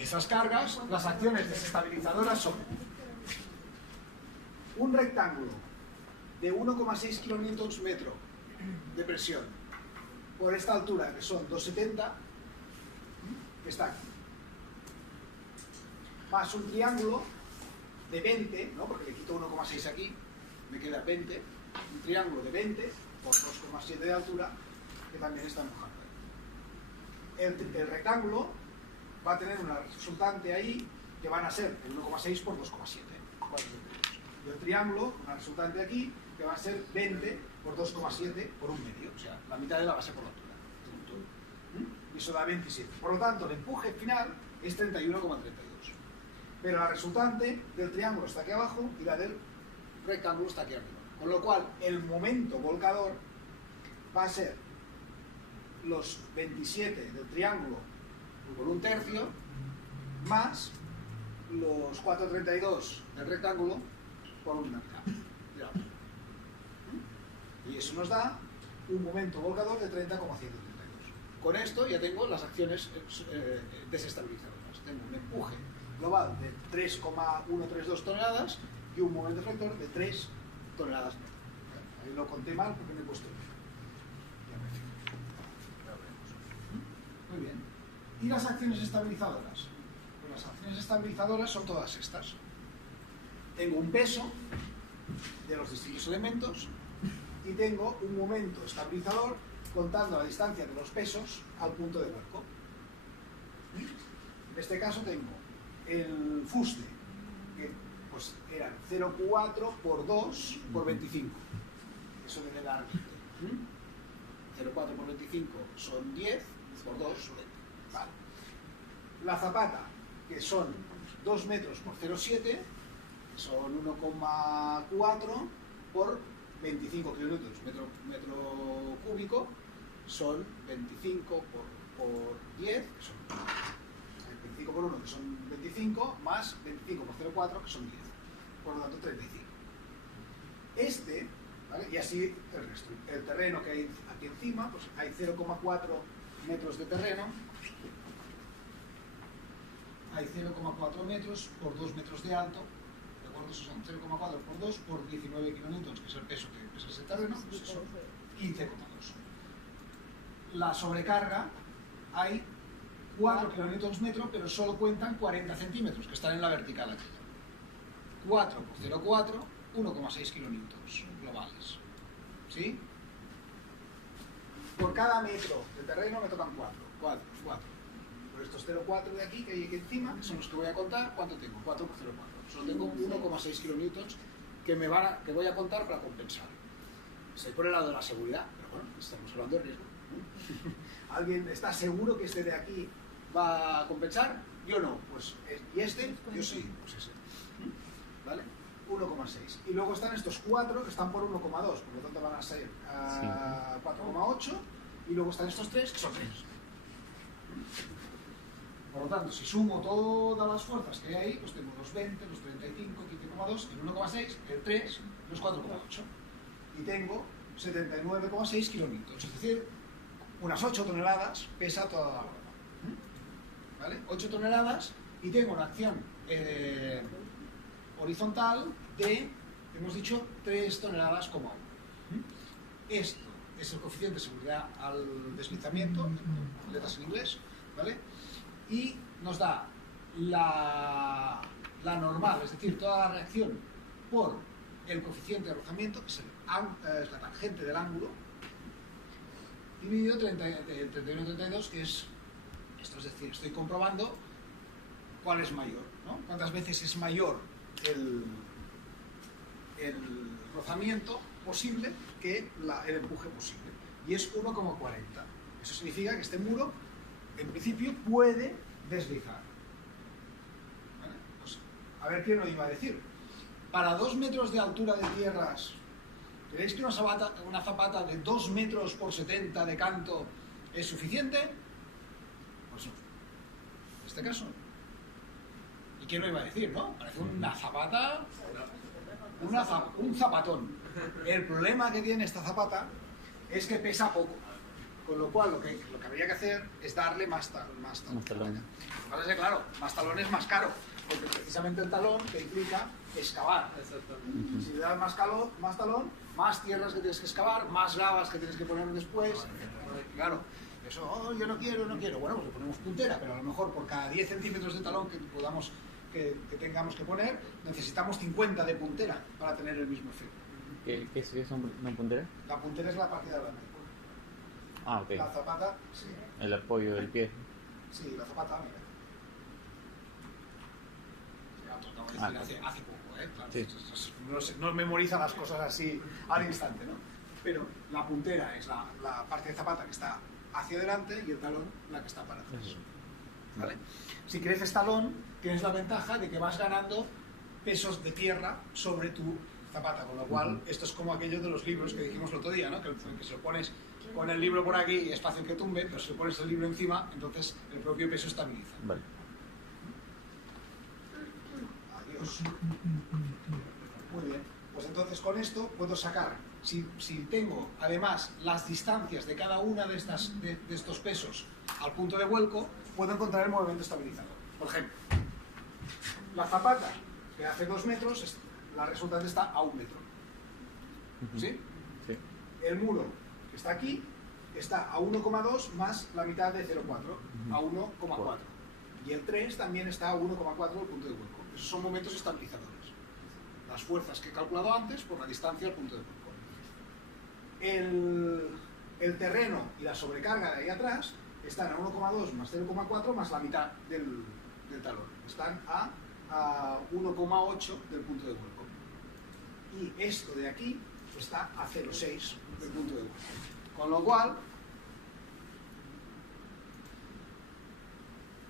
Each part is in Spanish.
Esas cargas, las acciones desestabilizadoras son un rectángulo de 1,6 kN/m de presión por esta altura, que son 270, que está aquí, más un triángulo de 20, ¿no? Porque le quito 1,6 aquí, me queda 20, un triángulo de 20 por 2,7 de altura, que también está empujando. El rectángulo va a tener una resultante ahí que van a ser el 1,6 por 2,7. Y el triángulo, una resultante aquí, que va a ser 20 por 2,7 por 1/2. O sea, la mitad de la base por la altura. Y eso da 27. Por lo tanto, el empuje final es 31,32. Pero la resultante del triángulo está aquí abajo y la del rectángulo está aquí arriba. Con lo cual, el momento volcador va a ser los 27 del triángulo por 1/3 más los 4,32 del rectángulo por 1/2. Y eso nos da un momento volcador de 30,132. Con esto ya tengo las acciones desestabilizadoras. Tengo un empuje global de 3,132 toneladas y un momento efector de 3 toneladas metro. Ahí lo conté mal porque me he puesto bien. Ya me fijo. Ya lo veremos. Muy bien. ¿Y las acciones estabilizadoras? Pues las acciones estabilizadoras son todas estas. Tengo un peso de los distintos elementos y tengo un momento estabilizador contando la distancia de los pesos al punto de vuelco. En este caso tengo el fuste, que pues eran 0,4 por 2 por 25. Eso debe dar 20. 0,4 por 25 son 10, por 2 son 20. Vale. La zapata, que son 2 metros por 0,7, son 1,4 por 25 kilonewtons metro cúbico, son 25 por 10, que son 25 por 1, que son 25, más 25 por 0,4, que son 10. Por lo tanto, 35. ¿Vale? Y así el resto. El terreno que hay aquí encima, pues hay 0,4 metros de terreno. Hay 0,4 metros por 2 metros de alto. ¿De acuerdo? Eso son 0,4 por 2 por 19 kilonewtons, que es el peso que pesa ese terreno. Pues eso, 15,2. La sobrecarga, hay 4 kilonewtons metro, pero solo cuentan 40 centímetros, que están en la vertical aquí. 4 por 0,4, 1,6 kilonewtons globales. ¿Sí? Por cada metro de terreno me tocan 4. Por estos 0,4 de aquí, que hay aquí encima, que son los que voy a contar, ¿cuánto tengo? 4 por 0,4. Solo tengo 1,6 kilonewtons que voy a contar para compensar. Estoy por el lado de la seguridad, pero bueno, estamos hablando de riesgo. ¿Alguien está seguro que este de aquí va a compensar? Yo no. Pues, ¿y este? Yo sí. Pues ese. ¿Vale? 1,6. Y luego están estos 4 que están por 1,2, por lo tanto van a ser 4,8. Y luego están estos 3 que son 3. Por lo tanto, si sumo todas las fuerzas que hay ahí, pues tengo los 20, los 35, 15,2, el 1,6, el 3, los 4,8. Y tengo 79,6 kilonewtons. Es decir, unas 8 toneladas pesa toda la broma. ¿Vale? 8 toneladas y tengo una acción horizontal de, hemos dicho, 3 toneladas como 1. Esto es el coeficiente de seguridad al deslizamiento, letras en inglés, ¿vale? Y nos da la normal, es decir, toda la reacción por el coeficiente de rozamiento, que es la tangente del ángulo, dividido entre 31 y 32, que es esto, es decir, estoy comprobando cuál es mayor, ¿no? Cuántas veces es mayor el rozamiento posible que el empuje posible. Y es 1,40. Eso significa que este muro, en principio, puede deslizar. ¿Vale? Pues, a ver quién lo iba a decir. Para 2 metros de altura de tierras, ¿creéis que una zapata de 2 metros por 70 de canto es suficiente? Pues no. En este caso. ¿Y quién lo iba a decir, no? Parece una zapata, un zapatón. El problema que tiene esta zapata es que pesa poco. Con lo cual, lo que habría que hacer es darle más talón. Más talón. Lo que pasa es que, claro, más talón es más caro, porque precisamente el talón te implica excavar. Exactamente. Si le das más talón, más tierras que tienes que excavar, más gravas que tienes que poner después. Claro, eso, oh, yo no quiero. Bueno, pues le ponemos puntera, pero a lo mejor por cada 10 centímetros de talón que tengamos que poner, necesitamos 50 de puntera para tener el mismo efecto. ¿Qué es una puntera? La puntera es la parte de adelante. Ah, ok. La zapata, sí. El apoyo del pie. Sí, la zapata, mira. Hace poco, ¿eh? Claro, Sí. no memoriza las cosas así al instante, ¿no? Pero la puntera es la parte de zapata que está hacia adelante y el talón la que está para atrás. ¿Vale? Si creces talón, tienes la ventaja de que vas ganando pesos de tierra sobre tu zapata, con lo cual esto es como aquello de los libros que dijimos el otro día, ¿no? Que si lo pones con el libro por aquí y es fácil que tumbe, pero si le pones el libro encima, entonces el propio peso estabiliza. Vale. Adiós. Muy bien, pues entonces con esto puedo sacar, si tengo además las distancias de cada una de estos pesos al punto de vuelco, puedo encontrar el movimiento estabilizador. Por ejemplo, la zapata que hace 2 metros, la resultante está a 1 metro. ¿Sí? Sí. El muro que está aquí está a 1,2 más la mitad de 0,4, a 1,4. Y el 3 también está a 1,4 del punto de vuelco. Esos son momentos estabilizadores. Las fuerzas que he calculado antes por la distancia al punto de vuelco. El terreno y la sobrecarga de ahí atrás están a 1,2 más 0,4 más la mitad del talón. Están a 1,8 del punto de vuelco. Y esto de aquí está a 0,6 del punto de vuelco. Con lo cual,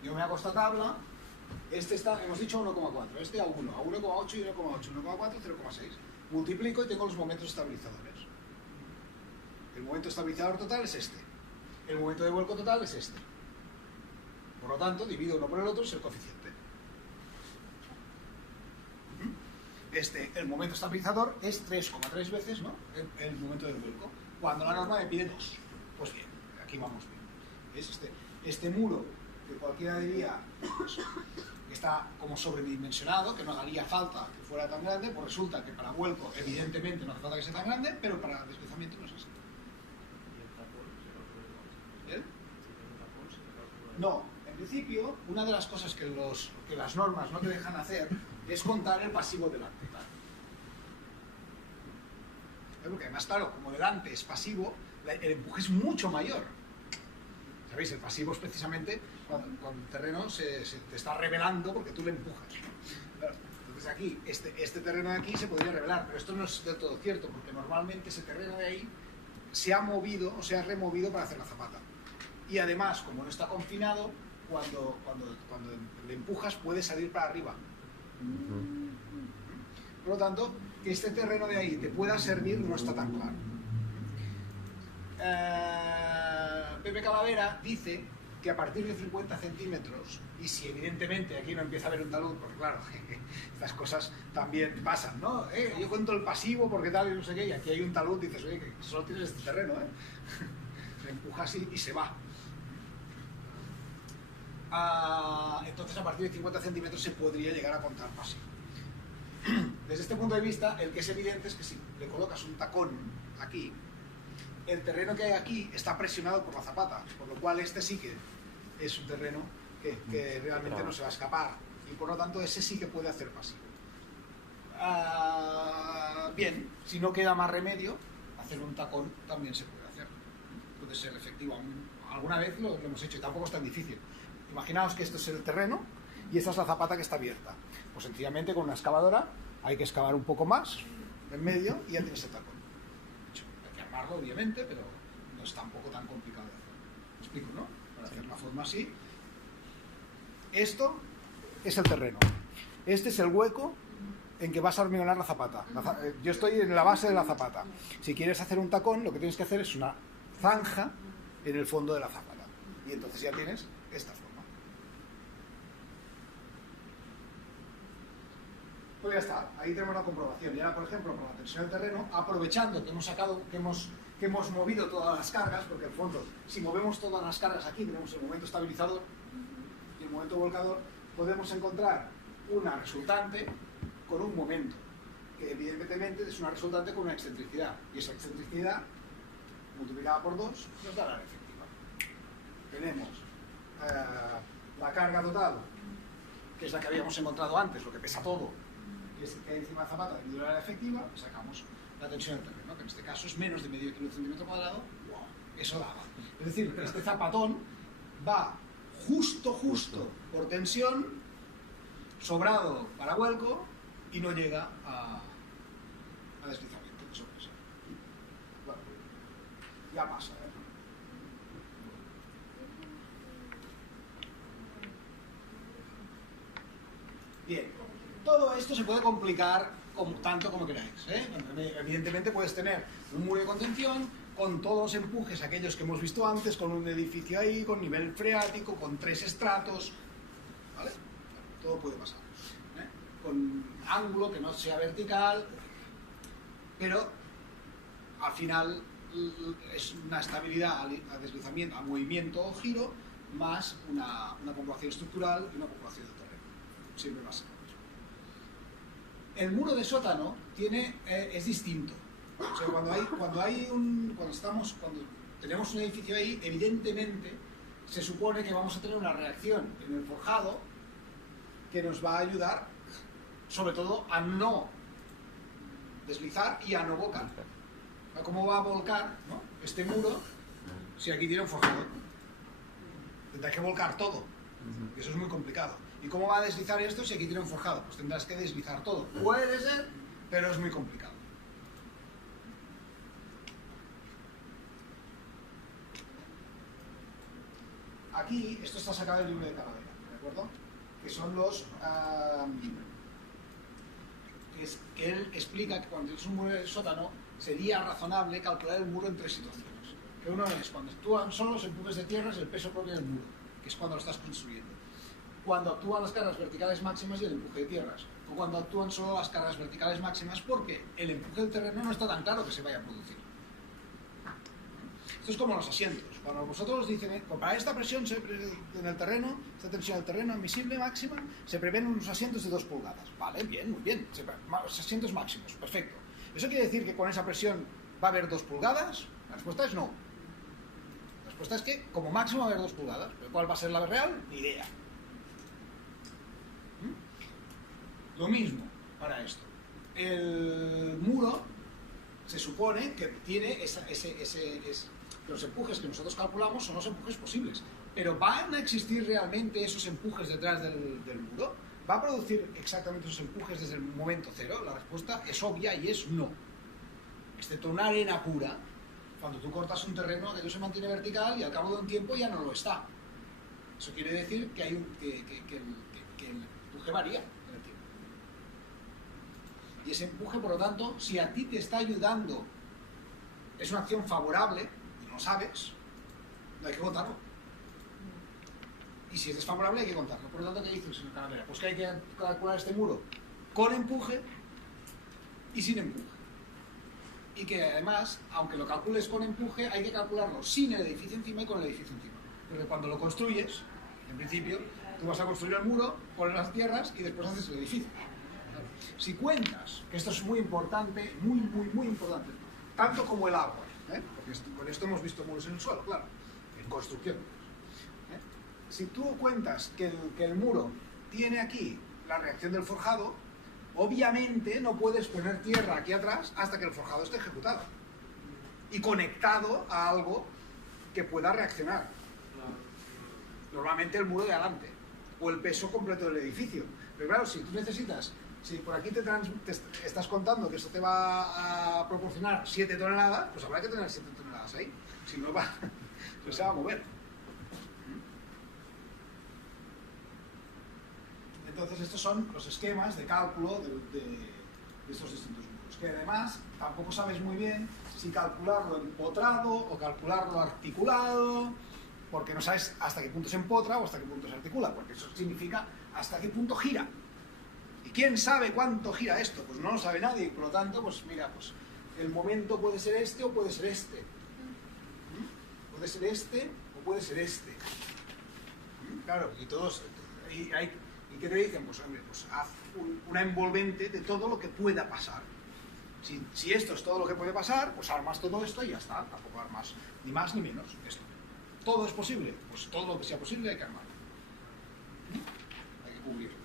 yo me hago esta tabla, este está, hemos dicho 1,4, este a 1, a 1,8 y 1,8, 1,4, 0,6. Multiplico y tengo los momentos estabilizadores. El momento estabilizador total es este. El momento de vuelco total es este. Por lo tanto, divido uno por el otro, es el coeficiente. El momento estabilizador es 3,3 veces, ¿no? el momento de vuelco, cuando la norma me pide 2. Pues bien, aquí vamos bien. ¿Ves? Este muro, que cualquiera diría que está como sobredimensionado, que no haría falta que fuera tan grande, pues resulta que para vuelco evidentemente no hace falta que sea tan grande, pero para deslizamiento no es así. ¿Eh? No, en principio, una de las cosas que las normas no te dejan hacer es contar el pasivo delante. Claro. Porque además, claro, como delante es pasivo, el empuje es mucho mayor. ¿Sabéis? El pasivo es precisamente cuando el terreno se te está revelando porque tú le empujas, ¿no? Claro. Entonces aquí, este terreno de aquí se podría revelar, pero esto no es del todo cierto, porque normalmente ese terreno de ahí se ha movido o se ha removido para hacer la zapata. Y además, como no está confinado, cuando le empujas puede salir para arriba. Por lo tanto, que este terreno de ahí te pueda servir no está tan claro. Pepe Calavera dice que a partir de 50 centímetros, y si evidentemente aquí no empieza a haber un talud, porque claro, estas cosas también pasan, ¿no? Yo cuento el pasivo porque tal y no sé qué, y aquí hay un talud, dices, oye, que solo tienes este terreno, le empujas y se va. Entonces a partir de 50 centímetros se podría llegar a contar pasivo. Desde este punto de vista, el que es evidente es que si le colocas un tacón aquí, el terreno que hay aquí está presionado por la zapata, por lo cual este sí que es un terreno que realmente no se va a escapar, y por lo tanto ese sí que puede hacer pasivo. Bien, si no queda más remedio, hacer un tacón también se puede hacer. Puede ser efectivo. Alguna vez lo hemos hecho y tampoco es tan difícil. Imaginaos que esto es el terreno y esta es la zapata que está abierta. Pues sencillamente con una excavadora hay que excavar un poco más en medio y ya tienes el tacón. Hay que armarlo, obviamente, pero no es tampoco tan complicado de hacer. ¿Me explico, no? Para hacer la forma así. Esto es el terreno. Este es el hueco en que vas a hormigonar la zapata. Yo estoy en la base de la zapata. Si quieres hacer un tacón, lo que tienes que hacer es una zanja en el fondo de la zapata. Y entonces ya tienes esta forma. Pues ya está, ahí tenemos la comprobación. Y ahora, por ejemplo, con la tensión del terreno, aprovechando que hemos que hemos movido todas las cargas, porque en el fondo, si movemos todas las cargas aquí, tenemos el momento estabilizador y el momento volcador, podemos encontrar una resultante con un momento, que evidentemente es una resultante con una excentricidad, y esa excentricidad, multiplicada por 2, nos da la área efectiva. Tenemos la carga total, que es la que habíamos encontrado antes, lo que pesa todo, que es que hay encima de la zapata dividido la área efectiva, sacamos la tensión del terreno, que en este caso es menos de medio kilo centímetro cuadrado. ¡Wow! Eso daba. Es decir, este zapatón va justo por tensión, sobrado para vuelco, y no llega a deslizamiento. Eso puede ser. Bueno, ya pasa, ¿eh? Bien, todo esto se puede complicar tanto como queráis, ¿eh? Evidentemente puedes tener un muro de contención con todos los empujes, aquellos que hemos visto antes, con un edificio ahí, con nivel freático, con 3 estratos, ¿vale? Todo puede pasar, ¿eh? Con ángulo que no sea vertical, pero al final es una estabilidad a deslizamiento, a movimiento o giro, más una comprobación estructural y una comprobación de terreno. Siempre va a ser lo mismo. El muro de sótano es distinto. O sea, cuando tenemos un edificio ahí, evidentemente se supone que vamos a tener una reacción en el forjado que nos va a ayudar, sobre todo, a no deslizar y a no volcar. ¿Cómo va a volcar, ¿no?, este muro si aquí tiene un forjado? Tendrás que volcar todo. Y eso es muy complicado. ¿Y cómo va a deslizar esto si aquí tiene un forjado? Pues tendrás que deslizar todo. Puede ser, pero es muy complicado. Aquí, esto está sacado del libro de Calavera, ¿de acuerdo? Que son los... que él explica que cuando tienes un muro de sótano sería razonable calcular el muro en 3 situaciones. Que uno es cuando actúan solo los empujes de tierra, es el peso propio del muro, que es cuando lo estás construyendo. Cuando actúan las cargas verticales máximas y el empuje de tierras, o cuando actúan solo las cargas verticales máximas, porque el empuje del terreno no está tan claro que se vaya a producir. Esto es como los asientos. Cuando vosotros os dicen, para esta presión en el terreno, esta tensión del terreno admisible máxima, se prevén unos asientos de 2 pulgadas. Vale, bien, muy bien. Los asientos máximos, perfecto. ¿Eso quiere decir que con esa presión va a haber 2 pulgadas? La respuesta es no. La respuesta es que como máximo va a haber 2 pulgadas. ¿Pero cuál va a ser la real? Ni idea. Lo mismo para esto. El muro se supone que tiene los empujes que nosotros calculamos son los empujes posibles. Pero ¿van a existir realmente esos empujes detrás del muro? ¿Va a producir exactamente esos empujes desde el momento cero? La respuesta es obvia y es no. Excepto una arena pura, cuando tú cortas un terreno, aquello se mantiene vertical y al cabo de un tiempo ya no lo está. Eso quiere decir que el empuje varía en el tiempo. Y ese empuje, por lo tanto, si a ti te está ayudando, es una acción favorable, y no lo sabes, no hay que contarlo. Y si es desfavorable hay que contarlo. Por lo tanto, ¿qué dice el señor Calavera? Pues que hay que calcular este muro con empuje y sin empuje. Y que además, aunque lo calcules con empuje, hay que calcularlo sin el edificio encima y con el edificio encima. Porque cuando lo construyes, en principio, tú vas a construir el muro, pones las tierras y después haces el edificio. Si cuentas, que esto es muy importante, muy importante, tanto como el agua, ¿eh? Porque con esto hemos visto muros en el suelo, claro, en construcción. Si tú cuentas que el muro tiene aquí la reacción del forjado, obviamente no puedes poner tierra aquí atrás hasta que el forjado esté ejecutado y conectado a algo que pueda reaccionar. Normalmente el muro de adelante o el peso completo del edificio. Pero claro, si tú necesitas, si por aquí te estás contando que esto te va a proporcionar 7 toneladas, pues habrá que tener 7 toneladas ahí. Si no, pues se va a mover. Entonces estos son los esquemas de cálculo de estos distintos muros, que además tampoco sabes muy bien si calcularlo empotrado o calcularlo articulado, porque no sabes hasta qué punto se empotra o hasta qué punto se articula, porque eso significa hasta qué punto gira. ¿Y quién sabe cuánto gira esto? Pues no lo sabe nadie, y por lo tanto, pues mira, pues el momento puede ser este o puede ser este. Puede ser este o puede ser este. Claro, y todos... ¿Y qué te dicen? Pues hombre, pues haz una envolvente de todo lo que pueda pasar. Si esto es todo lo que puede pasar, pues armas todo esto y ya está. Tampoco armas ni más ni menos. Esto. ¿Todo es posible? Pues todo lo que sea posible hay que armarlo. Hay que cubrirlo.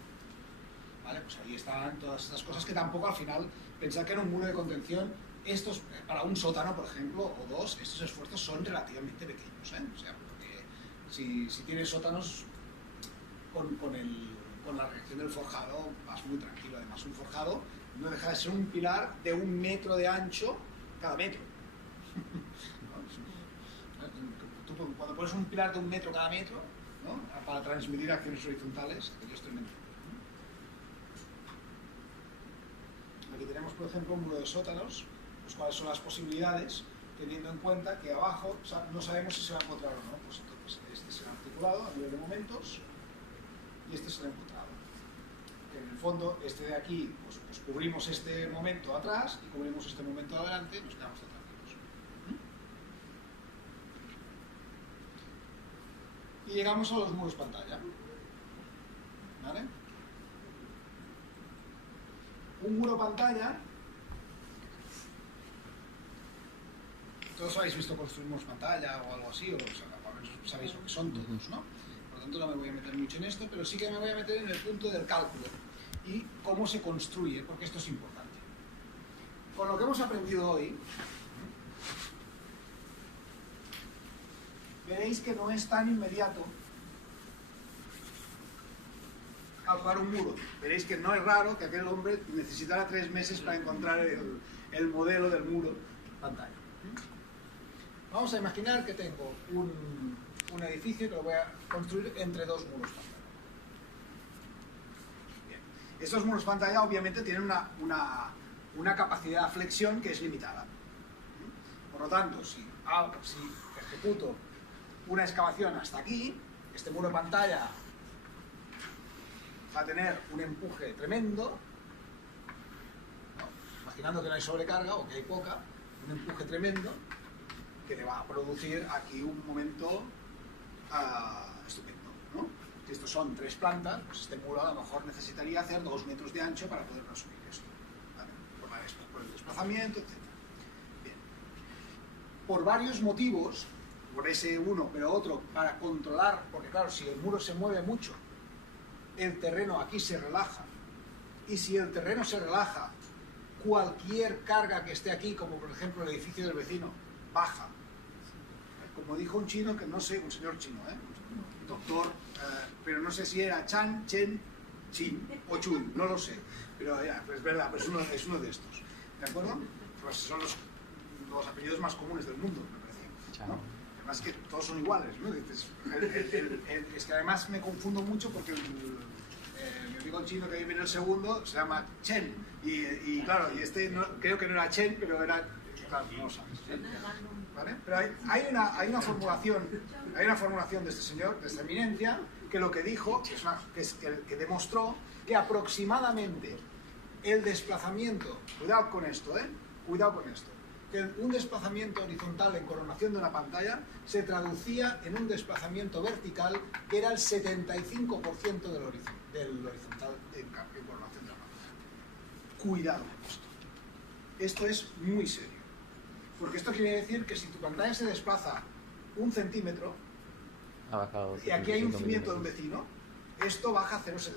¿Vale? Pues ahí están todas estas cosas que tampoco al final, pensar que en un muro de contención, estos, para un sótano, por ejemplo, o dos, estos esfuerzos son relativamente pequeños, ¿eh? O sea, porque si tienes sótanos con la reacción del forjado, vas muy tranquilo. Además, un forjado no deja de ser un pilar de 1 metro de ancho cada metro. Tú, cuando pones un pilar de 1 metro cada metro, ¿no? Para transmitir acciones horizontales, aquello es tremendo. Aquí tenemos, por ejemplo, un muro de sótanos, pues cuáles son las posibilidades, teniendo en cuenta que abajo no sabemos si se va a encontrar o no. Pues entonces este será articulado a nivel de momentos y este será encontrado. Que en el fondo, este de aquí, pues cubrimos este momento atrás y cubrimos este momento adelante y nos quedamos tranquilos. Y llegamos a los muros pantalla. ¿Vale? Un muro pantalla, todos habéis visto construir muros pantalla o algo así, o sabéis lo que son todos, ¿no? Por lo tanto no me voy a meter mucho en esto, pero sí que me voy a meter en el punto del cálculo y cómo se construye, porque esto es importante. Con lo que hemos aprendido hoy, veréis que no es tan inmediato calcular un muro. Veréis que no es raro que aquel hombre necesitara 3 meses para encontrar el modelo del muro pantalla. Vamos a imaginar que tengo un edificio que lo voy a construir entre 2 muros pantalla. Bien. Estos muros pantalla obviamente tienen una capacidad de flexión que es limitada. Por lo tanto, si ejecuto una excavación hasta aquí, este muro pantalla va a tener un empuje tremendo, ¿no? Imaginando que no hay sobrecarga o que hay poca, un empuje tremendo que le va a producir aquí un momento estupendo, ¿no? Si estos son 3 plantas, pues este muro a lo mejor necesitaría hacer 2 metros de ancho para poder subir esto, ¿vale? Por el desplazamiento, etc. Bien. Por varios motivos, por ese uno, pero otro, para controlar, porque claro, si el muro se mueve mucho, el terreno aquí se relaja, y si el terreno se relaja, cualquier carga que esté aquí, como por ejemplo el edificio del vecino, baja. Como dijo un chino, que no sé, un señor chino, doctor, pero no sé si era Chan, Chen, Chin o Chun, no lo sé, pero ya, pues es verdad, pues es uno de estos, ¿de acuerdo? Pues son los apellidos más comunes del mundo, me parece, ¿no? Además que todos son iguales, ¿no? Dices, es que además me confundo mucho porque mi amigo chino que vive en el segundo se llama Chen y claro, y este creo que no era Chen, pero era, claro, no lo sabes, ¿vale? Pero hay una formulación de este señor, de esta eminencia, que lo que dijo, que demostró que aproximadamente el desplazamiento, cuidado con esto, cuidado con esto, que un desplazamiento horizontal en coronación de una pantalla se traducía en un desplazamiento vertical que era el 75% del horizontal en coronación de la pantalla. Cuidado con esto. Esto es muy serio. Porque esto quiere decir que si tu pantalla se desplaza 1 centímetro y aquí hay un cimiento de un vecino, esto baja a 0,75.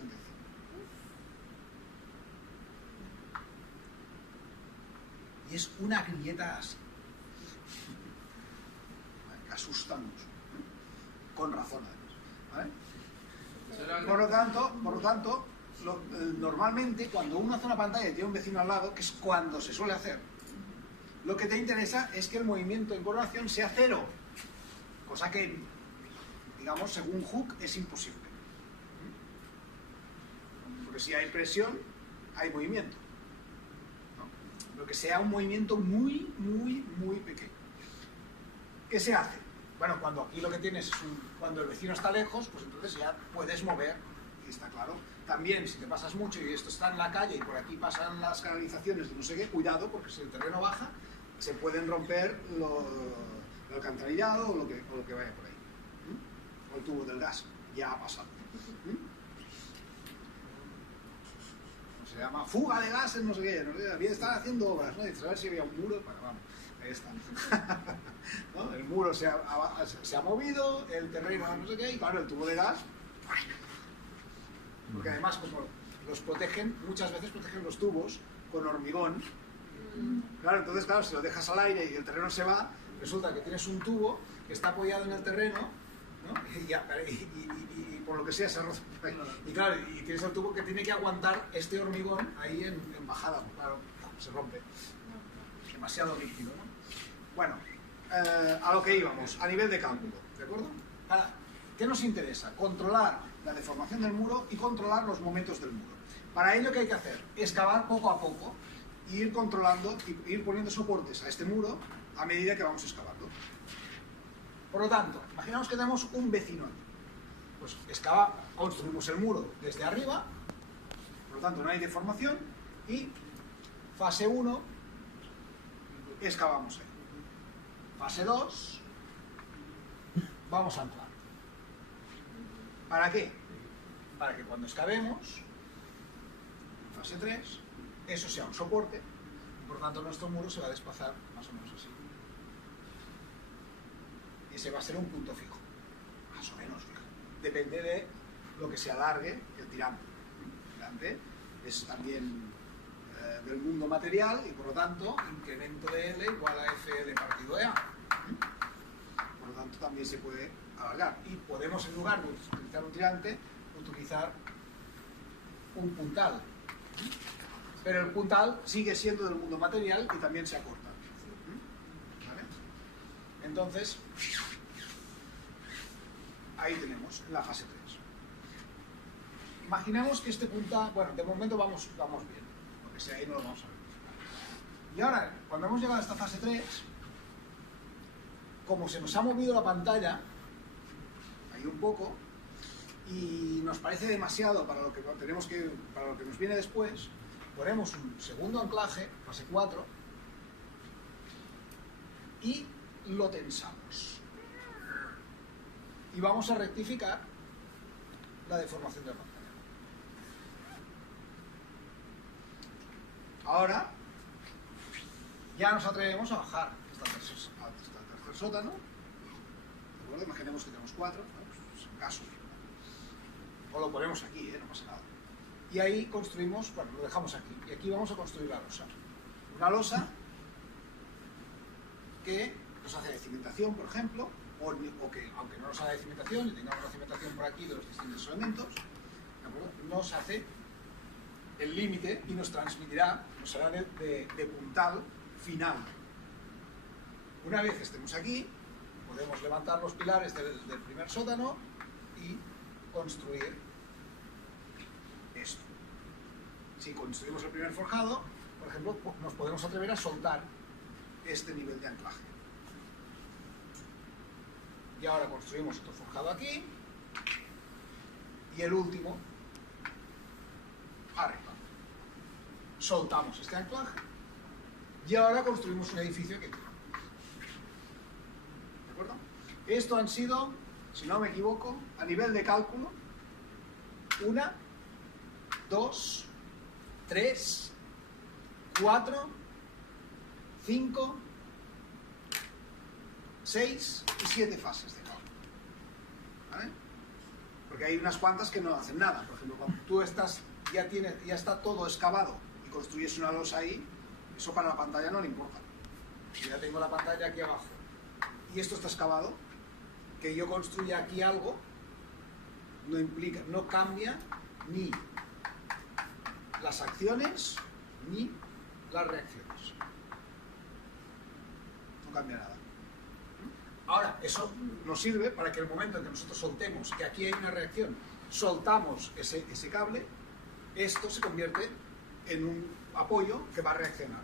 Y es una grieta así. Que asusta mucho. Con razón, además. ¿Vale? Por lo tanto, normalmente cuando uno hace una pantalla y tiene un vecino al lado, que es cuando se suele hacer, lo que te interesa es que el movimiento en coronación sea 0. Cosa que, digamos, según Hooke, es imposible. Porque si hay presión, hay movimiento. Lo que sea un movimiento muy, muy, muy pequeño. ¿Qué se hace? Bueno, cuando aquí lo que tienes es cuando el vecino está lejos, pues entonces ya puedes mover, y está claro. También, si te pasas mucho y esto está en la calle y por aquí pasan las canalizaciones de no sé qué, cuidado, porque si el terreno baja, se pueden romper el alcantarillado o lo que vaya por ahí. O el tubo del gas, ya ha pasado. Se llama fuga de gases, no sé qué, había que estar haciendo obras, ¿no? Y a ver si había un muro, bueno, vamos, ahí está. ¿No? El muro se ha movido, el terreno no sé qué, y claro, el tubo de gas, porque además como los protegen, muchas veces protegen los tubos con hormigón. Claro, entonces, claro, si lo dejas al aire y el terreno se va, resulta que tienes un tubo que está apoyado en el terreno, ¿no? Y por lo que sea se ha roto. Y claro, y tienes el tubo que tiene que aguantar este hormigón ahí en bajada, claro, se rompe. Demasiado rígido, ¿no? Bueno, a lo que íbamos, a nivel de cálculo, ¿de acuerdo? Ahora, ¿qué nos interesa? Controlar la deformación del muro y controlar los momentos del muro. Para ello, ¿qué hay que hacer? Excavar poco a poco e ir controlando, ir poniendo soportes a este muro a medida que vamos excavando. Por lo tanto, imaginamos que tenemos un vecino aquí. Pues construimos el muro desde arriba, por lo tanto no hay deformación, y fase 1, excavamos ahí. Fase 2, vamos a anclar. ¿Para qué? Para que cuando excavemos, en fase 3, eso sea un soporte, y por lo tanto nuestro muro se va a desplazar más o menos así. Y ese va a ser un punto fijo, más o menos fijo. Depende de lo que se alargue el tirante. El tirante es también del mundo material y por lo tanto incremento de L igual a FL partido EA. Por lo tanto también se puede alargar. Y podemos, en lugar de utilizar un tirante, utilizar un puntal. Pero el puntal sigue siendo del mundo material y también se acorta. ¿Vale? Entonces, ahí tenemos, en la fase 3. Imaginemos que este puntal, bueno, de momento vamos bien, porque si ahí no lo vamos a ver. Y ahora, cuando hemos llegado a esta fase 3, como se nos ha movido la pantalla, ahí un poco, y nos parece demasiado para lo que nos viene después, ponemos un segundo anclaje, fase 4, y lo tensamos. Y vamos a rectificar la deformación de la pantalla. Ahora ya nos atrevemos a bajar hasta el tercer sótano. ¿De acuerdo? Imaginemos que tenemos 4, ¿no? Pues, en caso. O lo ponemos aquí, no pasa nada. Y ahí construimos, bueno, lo dejamos aquí. Y aquí vamos a construir la losa. Una losa que nos hace de cimentación, por ejemplo, o que, aunque no nos haga de cimentación y tengamos la cimentación por aquí de los distintos elementos, ¿de acuerdo? Nos hace el límite y nos transmitirá, nos hará de puntal final. Una vez estemos aquí, podemos levantar los pilares del primer sótano y construir esto. Si construimos el primer forjado, por ejemplo, nos podemos atrever a soltar este nivel de anclaje. Y ahora construimos otro forjado aquí y el último arriba. Soltamos este anclaje y ahora construimos un edificio aquí. ¿De acuerdo? Esto han sido, si no me equivoco, a nivel de cálculo, 1, 2, 3, 4, 5, 6 y 7 fases de cálculo. ¿Vale? Porque hay unas cuantas que no hacen nada. Por ejemplo, cuando tú ya está todo excavado y construyes una losa ahí, eso para la pantalla no le importa. Yo ya tengo la pantalla aquí abajo y esto está excavado, que yo construya aquí algo no implica, no cambia ni las acciones ni las reacciones. No cambia nada. Ahora, eso nos sirve para que el momento en que nosotros soltemos, que aquí hay una reacción, soltamos ese cable, esto se convierte en un apoyo que va a reaccionar.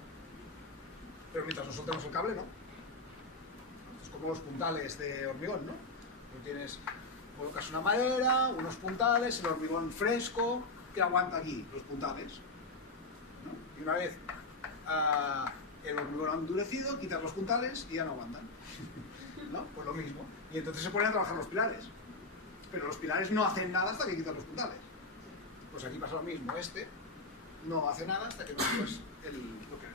Pero mientras no soltemos el cable, no. Es como los puntales de hormigón, ¿no? Tú colocas una madera, unos puntales, el hormigón fresco, que aguanta aquí los puntales, ¿no? Y una vez el hormigón endurecido, quitas los puntales y ya no aguantan, ¿no? Pues lo mismo. Y entonces se ponen a trabajar los pilares. Pero los pilares no hacen nada hasta que quitas los puntales. Pues aquí pasa lo mismo. Este no hace nada hasta que no quitas lo que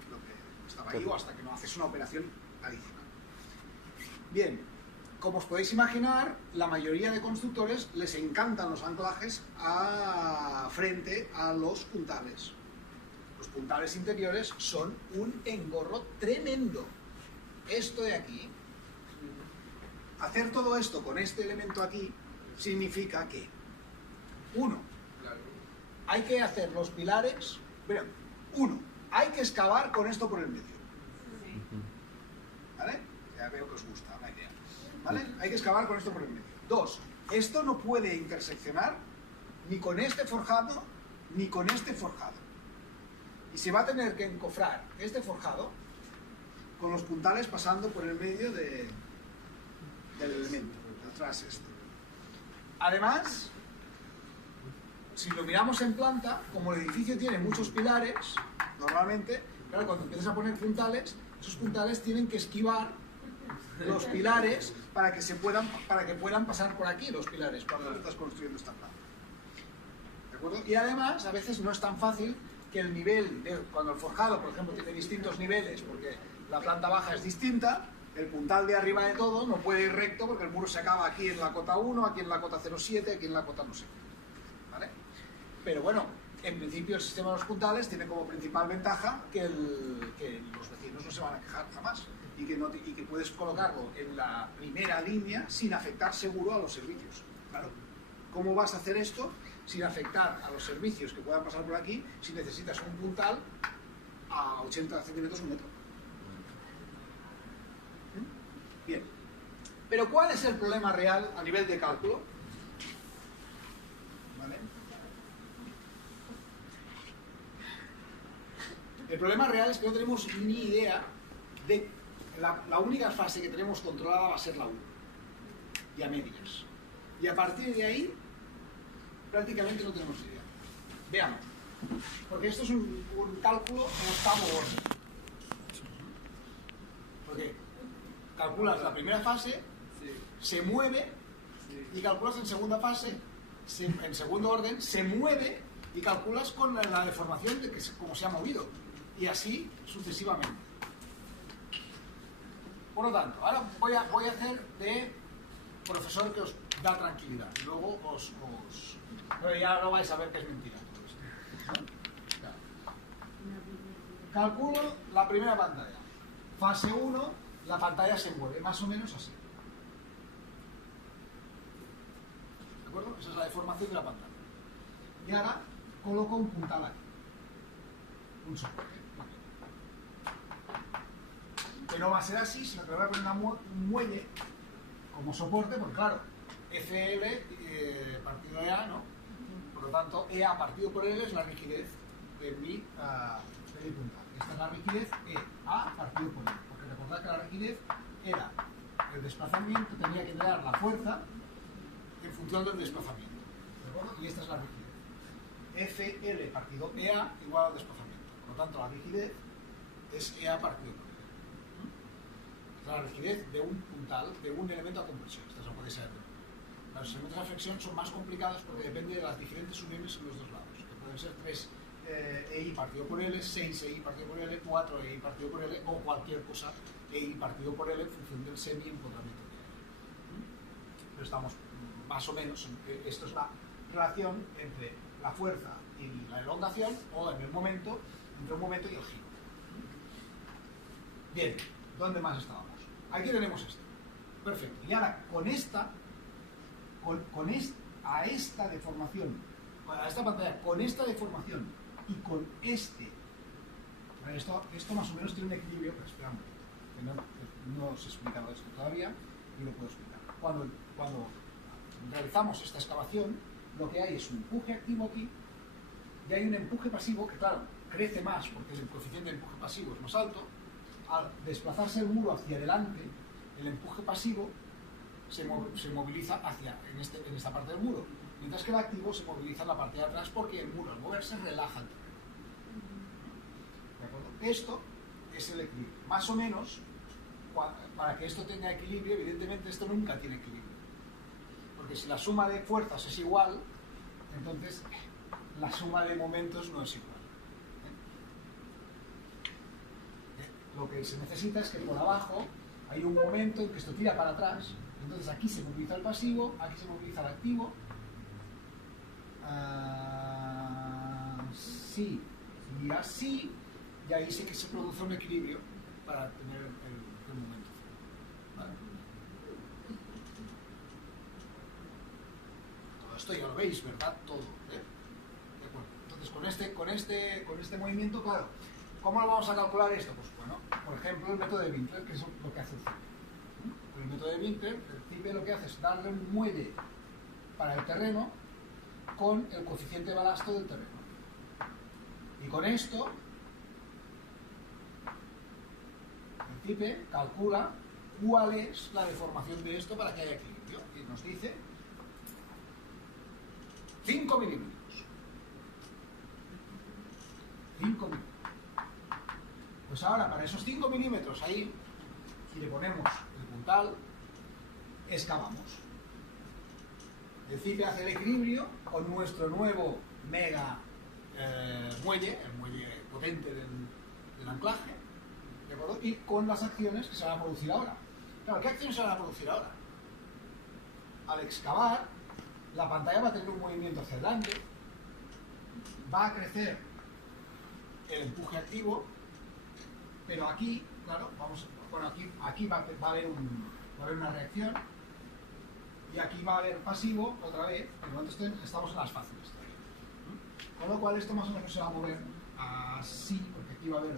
estaba ahí o hasta que no haces una operación adicional. Bien, como os podéis imaginar, la mayoría de constructores les encantan los anclajes frente a los puntales. Los puntales interiores son un engorro tremendo. Esto de aquí, hacer todo esto con este elemento aquí, significa que, uno, hay que hacer los pilares, hay que excavar con esto por el medio. ¿Vale? Ya veo que os gusta la idea. ¿Vale? Hay que excavar con esto por el medio. Dos, esto no puede interseccionar ni con este forjado ni con este forjado. Y se va a tener que encofrar este forjado con los puntales pasando por el medio del elemento, atrás este. Además, si lo miramos en planta, como el edificio tiene muchos pilares, normalmente, claro, cuando empiezas a poner puntales, esos puntales tienen que esquivar los pilares para que puedan pasar por aquí los pilares cuando estás construyendo esta planta. ¿De acuerdo? Y además, a veces no es tan fácil que el nivel, cuando el forjado, por ejemplo, tiene distintos niveles, porque la planta baja es distinta, el puntal de arriba de todo no puede ir recto porque el muro se acaba aquí en la cota 1, aquí en la cota 0,7, aquí en la cota no sé. ¿Vale? Pero bueno, en principio el sistema de los puntales tiene como principal ventaja que los vecinos no se van a quejar jamás y que puedes colocarlo en la primera línea sin afectar seguro a los servicios. Claro. ¿Cómo vas a hacer esto sin afectar a los servicios que puedan pasar por aquí si necesitas un puntal a 80 centímetros, un metro? Bien. Pero ¿cuál es el problema real a nivel de cálculo? ¿Vale? El problema real es que no tenemos ni idea de... La única fase que tenemos controlada va a ser la 1. Y a medias. Y a partir de ahí, prácticamente no tenemos idea. Veamos. Porque esto es un cálculo en octavo orden. Porque calculas la primera fase, se mueve, y calculas en segunda fase, en segundo orden, se mueve, y calculas con la deformación de cómo se ha movido. Y así sucesivamente. Por lo tanto, ahora voy a hacer de profesor que os da tranquilidad. Luego pero ya no vais a ver que es mentira todo esto, ¿no? Claro. Calculo la primera pantalla. Fase 1, la pantalla se mueve, más o menos así. ¿De acuerdo? Esa es la deformación de la pantalla. Y ahora coloco un puntal aquí. Un soporte. Que no va a ser así, sino que le voy a poner un muelle como soporte, porque claro, FL partido de A, ¿no? Por lo tanto, EA partido por L es la rigidez de mi puntal. Esta es la rigidez EA partido por L. Porque recordad que la rigidez era el desplazamiento, tenía que dar la fuerza en función del desplazamiento. ¿De acuerdo? Y esta es la rigidez. FL partido EA igual al desplazamiento. Por lo tanto, la rigidez es EA partido por L. La rigidez de un puntal, de un elemento a compresión. Esto no puede ser. Los elementos a flexión son más complicados porque depende de las diferentes uniones en los dos lados, que pueden ser 3 EI partido por L, 6 EI partido por L, 4 EI partido por L o cualquier cosa EI partido por L en función del semi-empotramiento que hay. Pero estamos más o menos, esto es la relación entre la fuerza y la elongación o en el momento, entre un momento y el giro. Bien, ¿dónde más estábamos? Aquí tenemos esto. Perfecto. Y ahora, con esta, a esta deformación, a esta pantalla, con esta deformación y con este, esto más o menos tiene un equilibrio, pero esperamos, que no os he explicado esto todavía y lo puedo explicar. Cuando realizamos esta excavación, lo que hay es un empuje activo aquí y hay un empuje pasivo que, claro, crece más porque el coeficiente de empuje pasivo es más alto. Al desplazarse el muro hacia adelante, el empuje pasivo se moviliza en esta parte del muro, mientras que el activo se moviliza en la parte de atrás porque el muro al moverse relaja el terreno. ¿De acuerdo? Esto es el equilibrio. Más o menos, para que esto tenga equilibrio, evidentemente esto nunca tiene equilibrio. Porque si la suma de fuerzas es igual, entonces la suma de momentos no es igual. Lo que se necesita es que por abajo hay un momento en que esto tira para atrás, entonces aquí se moviliza el pasivo, aquí se moviliza el activo. Sí, y así, y ahí sí que se produce un equilibrio para tener el momento. ¿Vale? Todo esto ya lo veis, ¿verdad? Todo. De acuerdo. Entonces, con este movimiento, claro, ¿cómo lo vamos a calcular esto? Pues bueno, por ejemplo, el método de Winkler, que es lo que hace el CIPE. El método de Winkler, el CIPE lo que hace es darle un muelle para el terreno con el coeficiente de balasto del terreno. Y con esto, el CIPE calcula cuál es la deformación de esto para que haya equilibrio. Y nos dice 5 milímetros. 5 milímetros. Pues ahora, para esos 5 milímetros ahí, si le ponemos el puntal, excavamos. El CIPE hace el equilibrio con nuestro nuevo mega muelle, el muelle potente del anclaje, ¿de acuerdo? Y con las acciones que se van a producir ahora. Claro, ¿qué acciones se van a producir ahora? Al excavar, la pantalla va a tener un movimiento hacia adelante, va a crecer el empuje activo, pero aquí, claro, aquí va a haber una reacción, y aquí va a haber pasivo otra vez, pero estamos en las fáciles todavía. Con lo cual esto más o menos se va a mover así, porque aquí va a haber...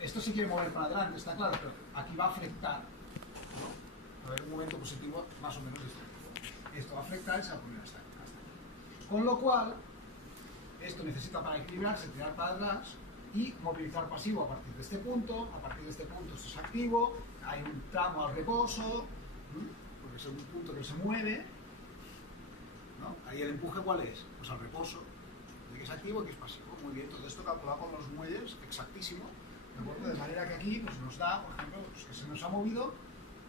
Esto se quiere mover para adelante, está claro, pero aquí va a flectar, ¿no? Va a haber un momento positivo más o menos de esto va a flectar y se va a poner hasta aquí. Con lo cual, esto necesita para equilibrarse, tirar para atrás y movilizar pasivo a partir de este punto. A partir de este punto esto es activo, hay un tramo al reposo, porque es un punto que se mueve, ¿no? Ahí el empuje, ¿cuál es? Pues al reposo, de que es activo y que es pasivo. Muy bien, todo esto calculado con los muelles, exactísimo, ¿de acuerdo? De manera que aquí pues, nos da, por ejemplo, pues, que se nos ha movido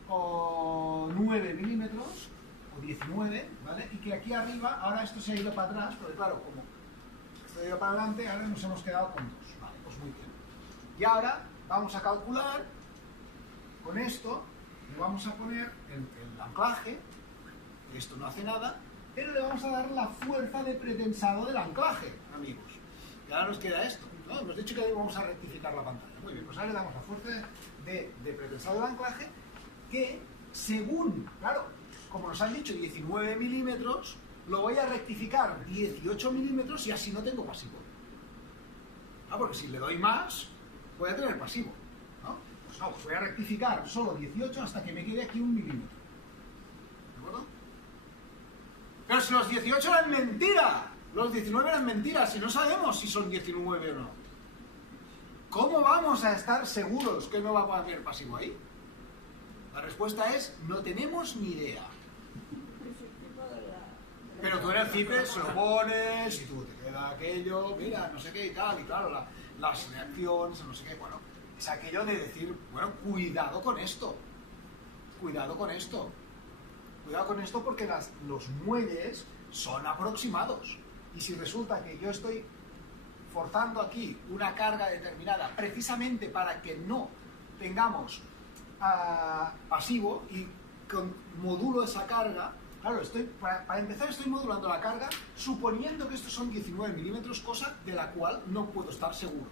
9 milímetros o 19, ¿vale? Y que aquí arriba, ahora esto se ha ido para atrás, porque claro, como esto ha ido para adelante, ahora nos hemos quedado con 2, ¿vale? Pues muy bien. Y ahora vamos a calcular con esto, le vamos a poner el anclaje, que esto no hace nada, pero le vamos a dar la fuerza de pretensado del anclaje, amigos. Y ahora nos queda esto, ¿no? Hemos dicho que vamos a rectificar la pantalla. Muy bien, pues ahora le damos la fuerza de pretensado del anclaje, que según, claro, como nos han dicho 19 milímetros, lo voy a rectificar 18 milímetros y así no tengo pasivo. Porque si le doy más, voy a tener pasivo, ¿no? Pues no, pues voy a rectificar solo 18 hasta que me quede aquí 1 milímetro. ¿De acuerdo? Pero si los 18 eran mentira, los 19 eran mentiras, y no sabemos si son 19 o no. ¿Cómo vamos a estar seguros que no va a haber pasivo ahí? La respuesta es, no tenemos ni idea. Pero tú en el CIPE se lo pones y tú te queda aquello, mira, no sé qué y tal, y claro, las reacciones, no sé qué, bueno, es aquello de decir, bueno, cuidado con esto, cuidado con esto. Cuidado con esto porque los muelles son aproximados. Y si resulta que yo estoy forzando aquí una carga determinada precisamente para que no tengamos pasivo y modulo esa carga, claro, para empezar estoy modulando la carga suponiendo que estos son 19 milímetros, cosa de la cual no puedo estar seguro.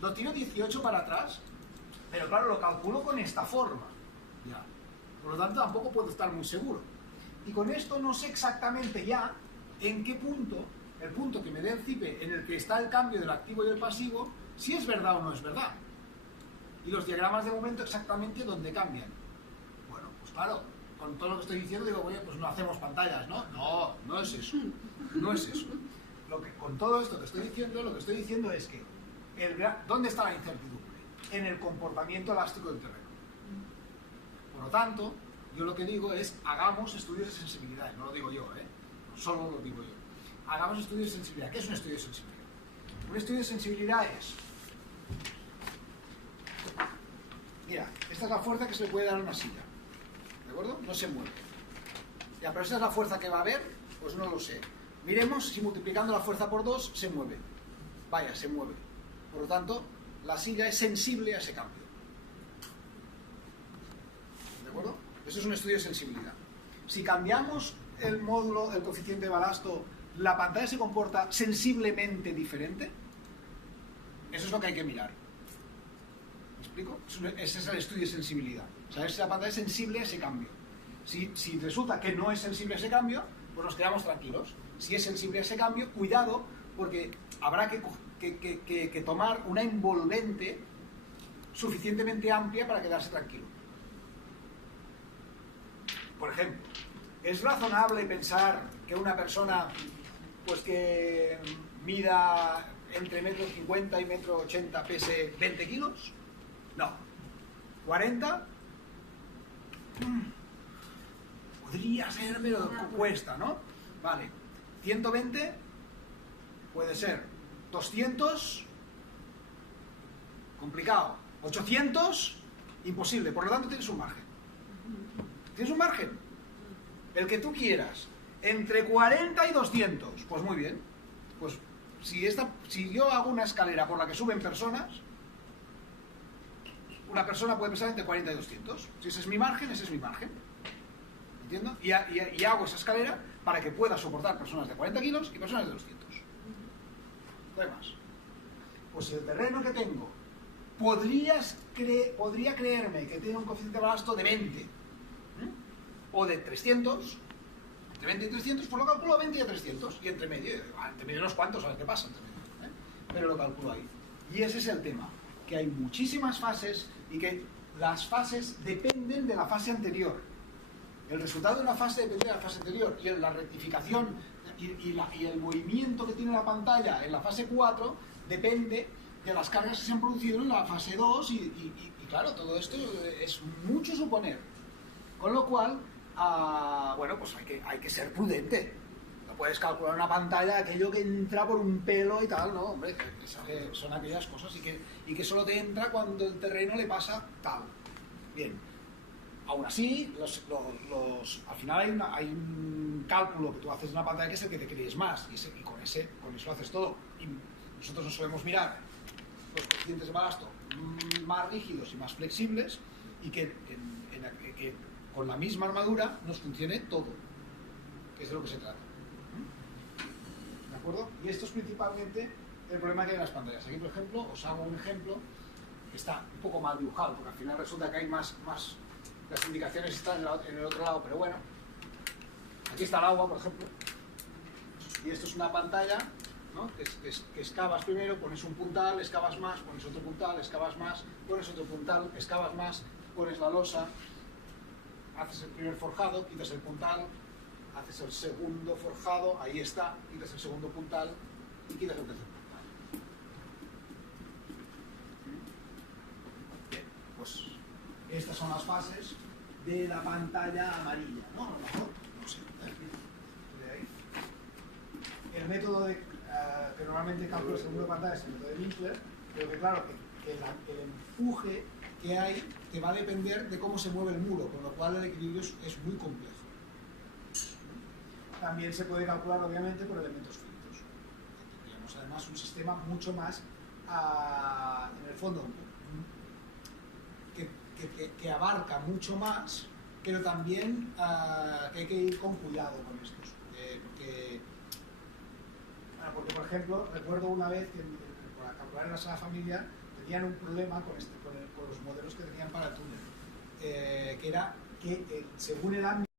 Lo tiro 18 para atrás, pero claro, lo calculo con esta forma. Ya. Por lo tanto, tampoco puedo estar muy seguro. Y con esto no sé exactamente ya en qué punto, el punto que me dé el CIPE en el que está el cambio del activo y el pasivo, si es verdad o no es verdad. Y los diagramas de momento exactamente dónde cambian. Bueno, pues claro, con todo lo que estoy diciendo digo, oye, pues no hacemos pantallas, ¿no? No, no es eso. No es eso. Con todo esto que estoy diciendo, lo que estoy diciendo es que ¿dónde está la incertidumbre? En el comportamiento elástico del terreno. Por lo tanto, yo lo que digo es, hagamos estudios de sensibilidad. No lo digo yo, solo lo digo yo. Hagamos estudios de sensibilidad. ¿Qué es un estudio de sensibilidad? Un estudio de sensibilidad es Mira, esta es la fuerza que se le puede dar a una silla. ¿De acuerdo? No se mueve. Ya, pero esta es la fuerza que va a haber, pues no lo sé. Miremos si multiplicando la fuerza por 2 se mueve. Vaya, se mueve. Por lo tanto, la silla es sensible a ese cambio. ¿De acuerdo? Eso es un estudio de sensibilidad. Si cambiamos el módulo, el coeficiente de balasto, la pantalla se comporta sensiblemente diferente. Eso es lo que hay que mirar. ¿Me explico? Ese es el estudio de sensibilidad. Saber si la pantalla es sensible a ese cambio. Si resulta que no es sensible a ese cambio, pues nos quedamos tranquilos. Si es sensible a ese cambio, cuidado, porque habrá que tomar una envolvente suficientemente amplia para quedarse tranquilo. Por ejemplo, ¿es razonable pensar que una persona pues que mida entre 1,50 m y 1,80 m pese 20 kilos? No. ¿40? Podría ser, pero cuesta, ¿no? Vale. 120 puede ser. 200, complicado. 800, imposible. Por lo tanto, tienes un margen. ¿Tienes un margen? El que tú quieras. Entre 40 y 200. Pues muy bien. Pues si yo hago una escalera por la que suben personas, una persona puede pesar entre 40 y 200. Si ese es mi margen, ese es mi margen. ¿Entiendo? Y hago esa escalera para que pueda soportar personas de 40 kilos y personas de 200. No hay más. Pues el terreno que tengo, podría creerme que tiene un coeficiente de balasto de 20. O de 300. Entre 20 y 300, pues lo calculo a 20 y a 300. Y entre medio unos cuantos, a ver qué pasa entre medio. Pero lo calculo ahí. Y ese es el tema. Que hay muchísimas fases y que las fases dependen de la fase anterior. El resultado de una fase depende de la fase anterior. Y la rectificación y el movimiento que tiene la pantalla en la fase 4 depende de las cargas que se han producido en la fase 2 y claro, todo esto es mucho suponer. Con lo cual, bueno, pues hay que ser prudente. No puedes calcular una pantalla aquello que entra por un pelo y tal, no, hombre, son aquellas cosas y que solo te entra cuando el terreno le pasa tal. Bien. Aún así, al final hay un cálculo que tú haces en una pantalla que es el que te crees más y con eso haces todo. Y nosotros nos solemos mirar los coeficientes de balasto más rígidos y más flexibles y que con la misma armadura nos funcione todo, que es de lo que se trata. ¿De acuerdo? Y esto es principalmente el problema que hay en las pantallas. Aquí, por ejemplo, os hago un ejemplo que está un poco mal dibujado, porque al final resulta que hay más las indicaciones están en el otro lado, pero bueno. Aquí está el agua, por ejemplo. Y esto es una pantalla, ¿no? que excavas primero, pones un puntal, excavas más, pones otro puntal, excavas más, pones otro puntal, excavas más, pones la losa, haces el primer forjado, quitas el puntal, haces el segundo forjado, ahí está, quitas el segundo puntal y quitas el tercer puntal. Bien, pues estas son las fases de la pantalla amarilla, ¿no? A lo mejor, no sé. De ahí. El método que normalmente calcula el número de pantalla es el método de Winkler, pero que claro, que el empuje que hay que va a depender de cómo se mueve el muro, con lo cual el equilibrio es muy complejo. También se puede calcular, obviamente, por elementos finitos. Tendríamos además un sistema mucho más, en el fondo, que abarca mucho más, pero también que hay que ir con cuidado con estos. Porque, por ejemplo, recuerdo una vez que para calcular en la sala familiar tenían un problema con los modelos que tenían para el túnel, que era que según el ámbito